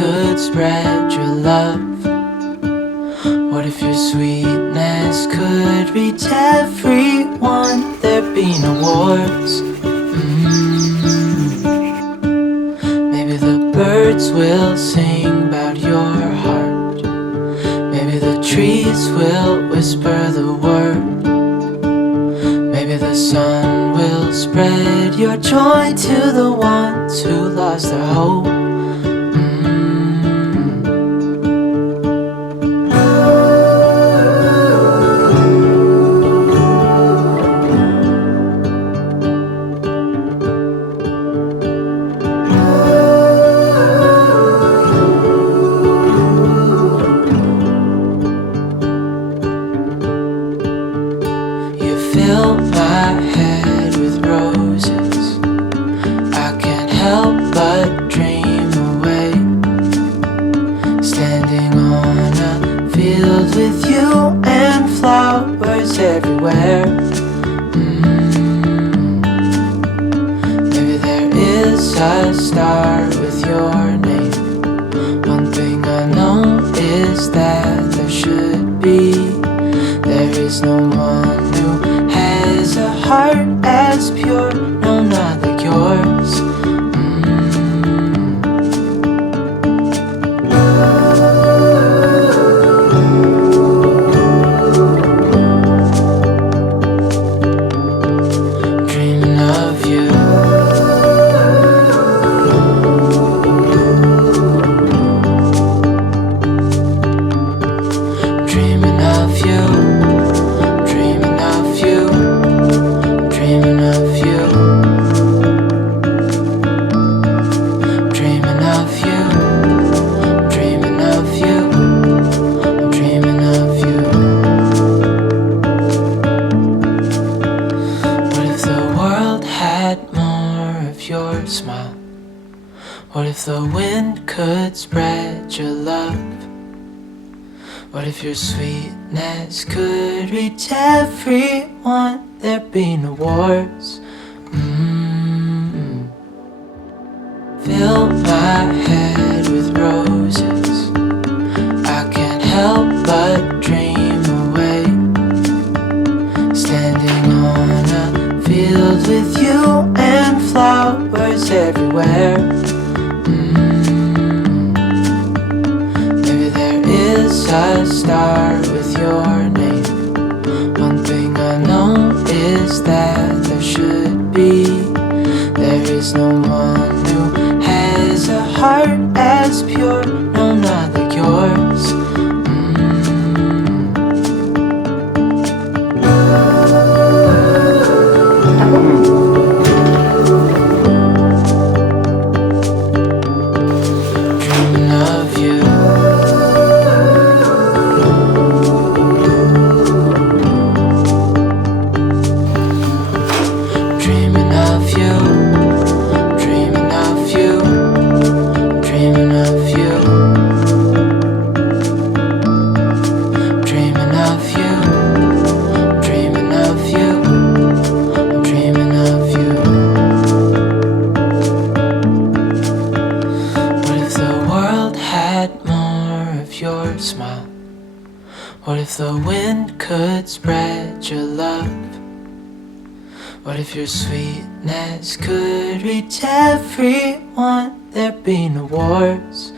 could spread your love? What if your sweetness could reach everyone? There'd be no wars. Maybe the birds will sing about your heart. Maybe the trees will whisper the word. Maybe the sun will spread your joy to the ones who lost their hope. Fill my head with roses. I can't help but dream away, standing on a field with you and flowers everywhere. Maybe there is a star with your name. One thing I know is that there should be. There is no one who has a heart as pure, no, not like yours. Dreaming of you. Dreaming of you. Your smile. What if the wind could spread your love? What if your sweetness could reach everyone? There'd be no wars. Fill my head with roses. I can't help but dream away, standing on a field with you and flowers everywhere. Maybe there is a star with your name. One thing I know is that there should be. There is no one who has a heart as pure, no, not like yours. Your smile. What if the wind could spread your love? What if your sweetness could reach everyone? There'd be no wars.